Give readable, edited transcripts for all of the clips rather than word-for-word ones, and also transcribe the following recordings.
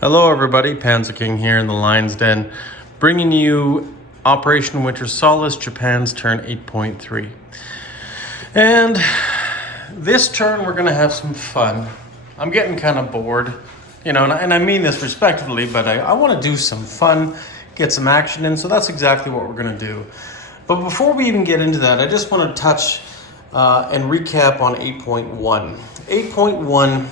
Hello everybody, Panzer King here in the Lion's Den, bringing you Operation Winter Solace, Japan's turn 8.3. And this turn we're gonna have some fun. I'm getting kind of bored, and I mean this respectfully, but I wanna do some fun, get some action in, so that's exactly what we're gonna do. But before we even get into that, I just wanna touch and recap on 8.1. 8.1,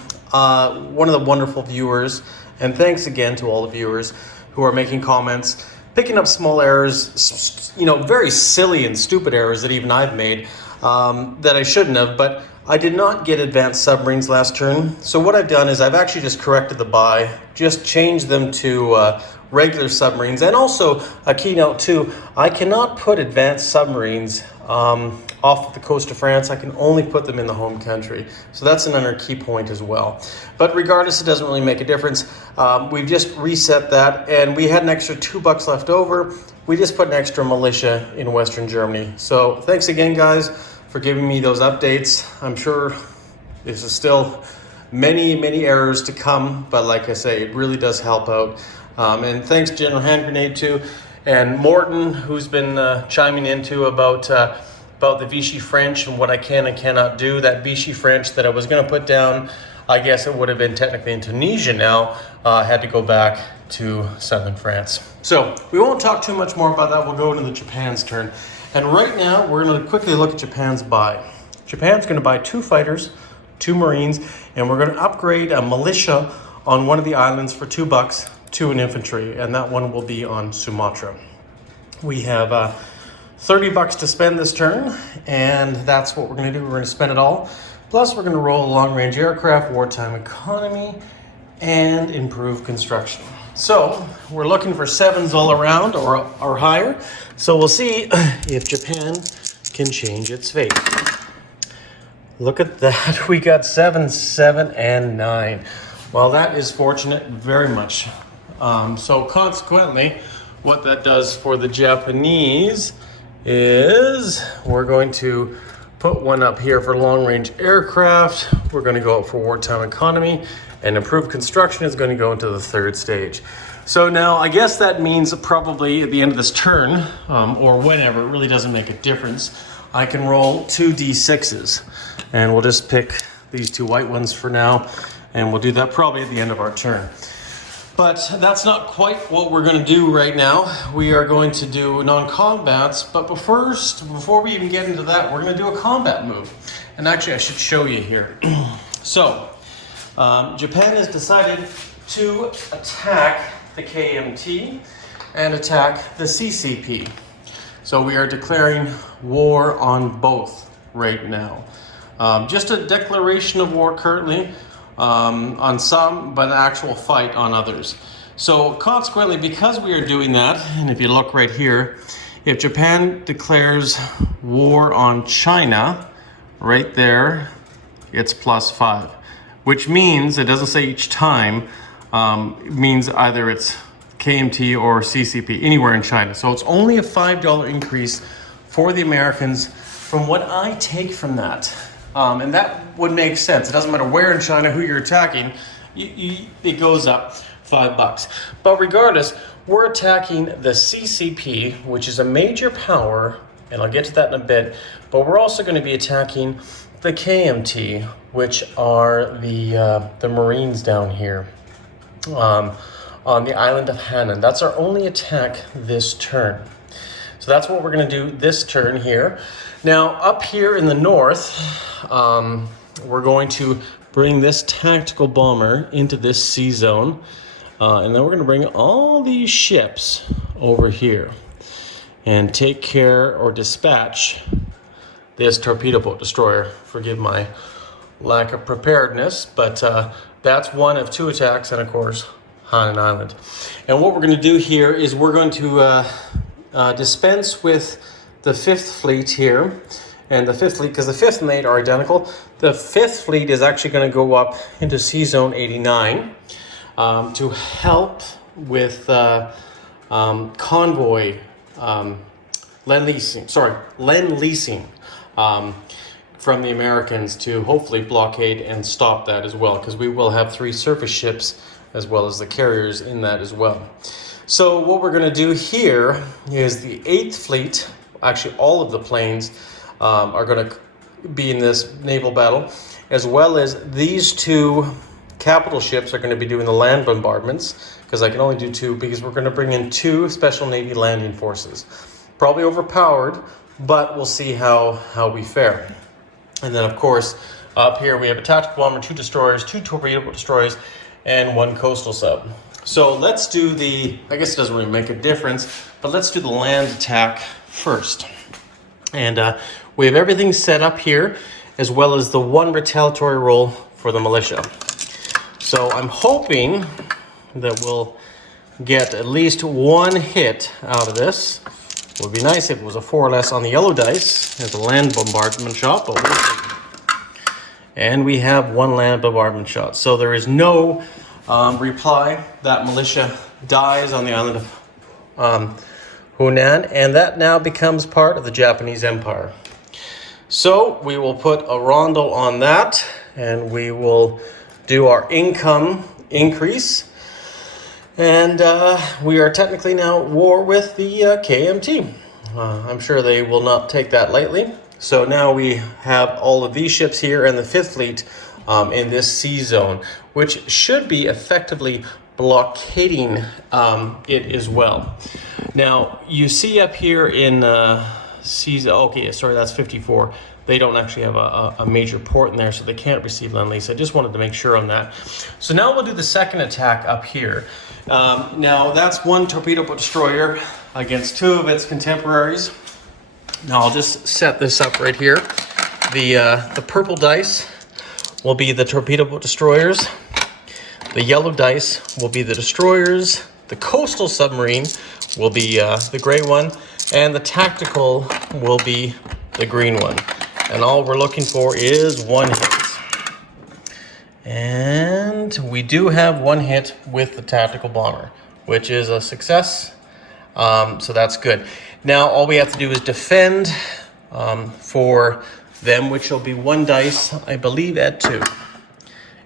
one of the wonderful viewers, and thanks again to all the viewers who are making comments, picking up small errors, very silly and stupid errors that even I've made that I shouldn't have, but I did not get advanced submarines last turn. So what I've done is I've actually just corrected the buy, just changed them to regular submarines, and also a keynote too, I cannot put advanced submarines off the coast of France. I can only put them in the home country. So that's another key point as well. But regardless, it doesn't really make a difference. We've just reset that, and we had an extra $2 left over. We just put an extra militia in Western Germany. So thanks again, guys, for giving me those updates. I'm sure this is still many errors to come, but like I say, it really does help out. And thanks General Hand Grenade too, and Morton, who's been chiming into about the Vichy French and what I can and cannot do. That Vichy French that I was going to put down, I guess it would have been technically in Tunisia now, had to go back to southern France. So we won't talk too much more about that. We'll go into the Japan's turn. And right now, we're going to quickly look at Japan's buy. Japan's going to buy 2 fighters, 2 Marines, and we're going to upgrade a militia on one of the islands for $2 to an infantry, and that one will be on Sumatra. We have $30 to spend this turn, and that's what we're going to do. We're going to spend it all. Plus, we're going to roll a long-range aircraft, wartime economy, and improve construction. So we're looking for 7s all around or higher. So we'll see if Japan can change its fate. Look at that. We got 7, 7, and 9. Well, that is fortunate, very much. So consequently, what that does for the Japanese is we're going to put one up here for long-range aircraft. We're going to go up for wartime economy, and improved construction is going to go into the 3rd stage. So now I guess that means probably at the end of this turn, or whenever, it really doesn't make a difference, I can roll 2 d6s, and we'll just pick these 2 white ones for now, and we'll do that probably at the end of our turn. But that's not quite what we're going to do right now. We are going to do non-combats, but before we even get into that, we're going to do a combat move. And actually, I should show you here. So, Japan has decided to attack the KMT and attack the CCP. So we are declaring war on both right now. Just a declaration of war currently. On some, but an actual fight on others. So consequently, because we are doing that, and if you look right here, if Japan declares war on China, right there, it's +5, which means, it doesn't say each time, it means either it's KMT or CCP, anywhere in China. So it's only a $5 increase for the Americans from what I take from that. And that would make sense. It doesn't matter where in China, who you're attacking, it goes up $5. But regardless, we're attacking the CCP, which is a major power, and I'll get to that in a bit, but we're also going to be attacking the KMT, which are the Marines down here on the island of Hainan. That's our only attack this turn. So that's what we're going to do this turn here. Now, up here in the north, we're going to bring this tactical bomber into this sea zone, and then we're going to bring all these ships over here and take care or dispatch this torpedo boat destroyer. Forgive my lack of preparedness, but that's one of 2 attacks, and of course, Hainan Island. And what we're going to do here is we're going to dispense with the 5th fleet here, and the 5th fleet, because the 5th and 8 are identical, the 5th fleet is actually going to go up into Sea Zone 89 to help with convoy lend-leasing from the Americans to hopefully blockade and stop that as well, because we will have 3 surface ships as well as the carriers in that as well. So what we're going to do here is the 8th Fleet, actually all of the planes are going to be in this naval battle, as well as these 2 capital ships are going to be doing the land bombardments, because I can only do 2 because we're going to bring in 2 Special Navy landing forces. Probably overpowered, but we'll see how we fare. And then of course up here we have a tactical bomber, 2 destroyers, 2 torpedo destroyers, and 1 coastal sub. So let's do I guess it doesn't really make a difference, but let's do the land attack first. And we have everything set up here, as well as the 1 retaliatory roll for the militia. So I'm hoping that we'll get at least 1 hit out of this. It would be nice if it was a 4 or less on the yellow dice as a land bombardment shot, but we'll see. And we have 1 land bombardment shot. So there is no reply. That militia dies on the island of Hunan, and that now becomes part of the Japanese Empire. So we will put a rondo on that, and we will do our income increase. And we are technically now at war with the KMT. I'm sure they will not take that lightly. So now we have all of these ships here and the 5th Fleet in this sea zone, which should be effectively blockading it as well. Now you see up here in sea zone, okay, sorry, that's 54. They don't actually have a major port in there, so they can't receive Lend-Lease. I just wanted to make sure on that. So now we'll do the 2nd attack up here. Now that's 1 torpedo boat destroyer against 2 of its contemporaries. Now I'll just set this up right here. The purple dice will be the torpedo boat destroyers. The yellow dice will be the destroyers. The coastal submarine will be the gray one, and the tactical will be the green one. And all we're looking for is 1 hit. And we do have 1 hit with the tactical bomber, which is a success. So that's good. Now all we have to do is defend for them, which will be 1 dice, I believe, at 2.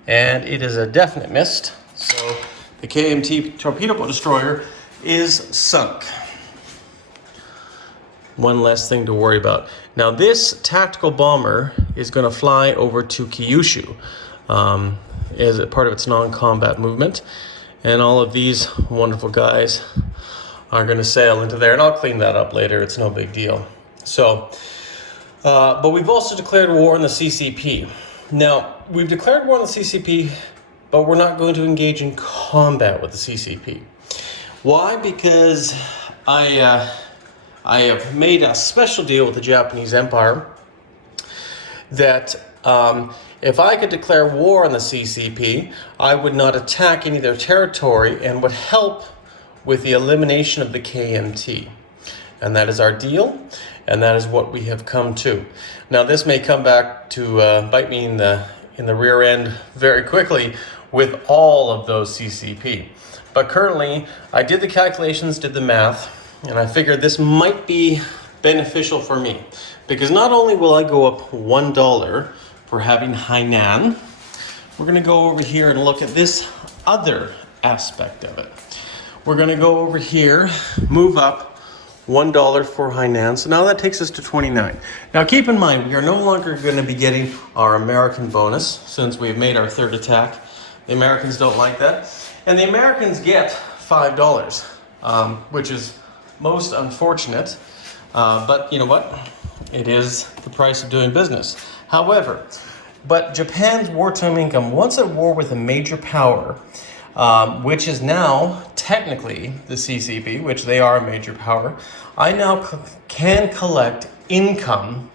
And it is a definite miss. So the KMT torpedo boat destroyer is sunk. 1 less thing to worry about. Now this tactical bomber is going to fly over to Kyushu as a part of its non-combat movement. And all of these wonderful guys are going to sail into there. And I'll clean that up later. It's no big deal. So, but we've also declared war on the CCP. Now, we've declared war on the CCP, but we're not going to engage in combat with the CCP. Why? Because I have made a special deal with the Japanese Empire that if I could declare war on the CCP, I would not attack any of their territory and would help with the elimination of the KMT. And that is our deal, and that is what we have come to. Now this may come back to bite me in the rear end very quickly with all of those CCP. But currently, I did the calculations, did the math, and I figured this might be beneficial for me. Because not only will I go up $1 for having Hainan, we're going to go over here and look at this other aspect of it. We're going to go over here, move up $1 for Hainan. So now that takes us to 29. Now keep in mind, we are no longer going to be getting our American bonus since we've made our 3rd attack. The Americans don't like that. And the Americans get $5, which is most unfortunate. But you know what? It is the price of doing business. However, but Japan's wartime income, once at war with a major power, which is now technically the CCP, which they are a major power, I now can collect income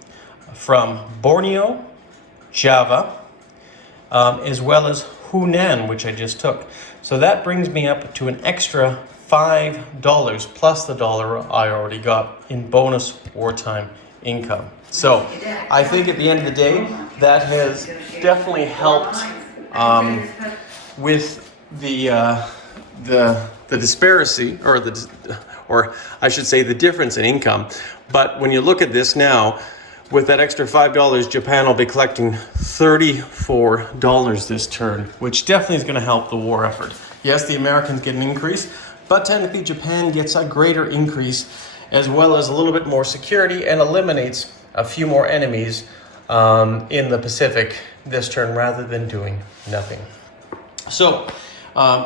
from Borneo, Java, as well as Hunan, which I just took. So that brings me up to an extra $5 plus the dollar I already got in bonus wartime income. So I think at the end of the day, that has definitely helped with the disparity, or I should say the difference in income. But when you look at this now, with that extra $5, Japan will be collecting $34 this turn, which definitely is going to help the war effort. Yes, the Americans get an increase, but technically Japan gets a greater increase, as well as a little bit more security, and eliminates a few more enemies in the Pacific this turn rather than doing nothing. So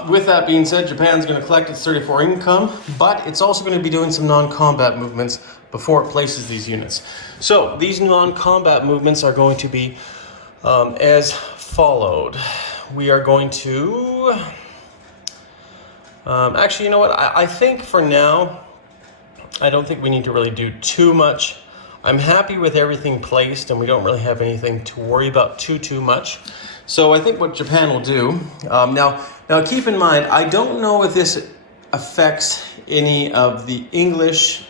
with that being said, Japan's going to collect its 34 income, but it's also going to be doing some non-combat movements before it places these units. So these non-combat movements are going to be as followed. We are going to actually, you know what, I think for now I don't think we need to really do too much. I'm happy with everything placed, and we don't really have anything to worry about too much. So I think what Japan will do, now keep in mind, I don't know if this affects any of the English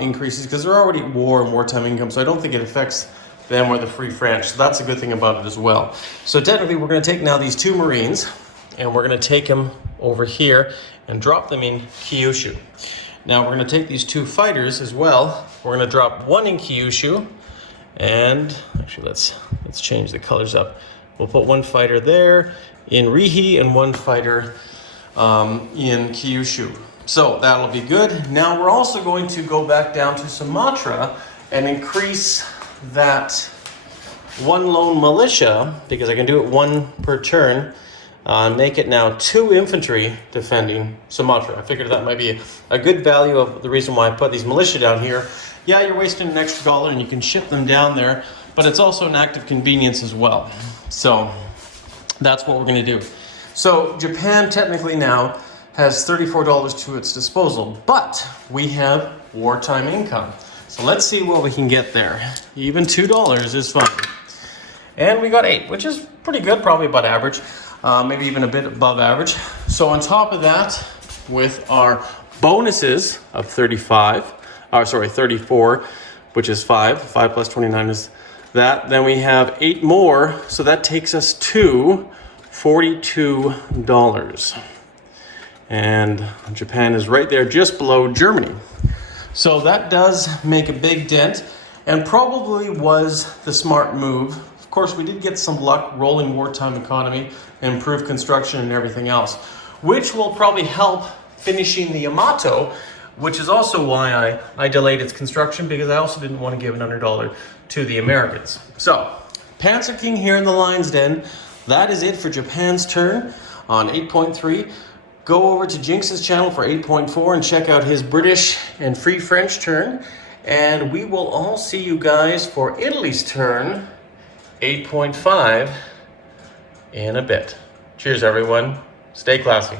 increases, because they're already at war and wartime income, so I don't think it affects them or the Free French. So that's a good thing about it as well. So technically we're going to take now these 2 Marines, and we're going to take them over here and drop them in Kyushu. Now we're going to take these 2 fighters as well. We're going to drop 1 in Kyushu, and actually let's change the colors up. We'll put 1 fighter there in Rihi and 1 fighter in Kyushu. So that'll be good. Now we're also going to go back down to Sumatra and increase that 1 lone militia, because I can do it 1 per turn. Make it now 2 infantry defending Sumatra. I figured that might be a good value of the reason why I put these militia down here. Yeah, you're wasting an extra dollar and you can ship them down there, but it's also an act of convenience as well. So that's what we're going to do. So Japan technically now has $34 to its disposal, but we have wartime income. So let's see what we can get there. Even $2 is fine. And we got 8, which is pretty good, probably about average. Maybe even a bit above average. So on top of that, with our bonuses of 34, which is 5 plus 29 is that, then we have 8 more, so that takes us to $42. And Japan is right there, just below Germany. So that does make a big dent, and probably was the smart move. Of course, we did get some luck, rolling wartime economy, improved construction and everything else, which will probably help finishing the Yamato, which is also why I delayed its construction, because I also didn't want to give another dollar to the Americans. So, Panzer King here in the Lion's Den. That is it for Japan's turn on 8.3. Go over to Jinx's channel for 8.4 and check out his British and Free French turn. And we will all see you guys for Italy's turn 8.5 in a bit. Cheers, everyone. Stay classy.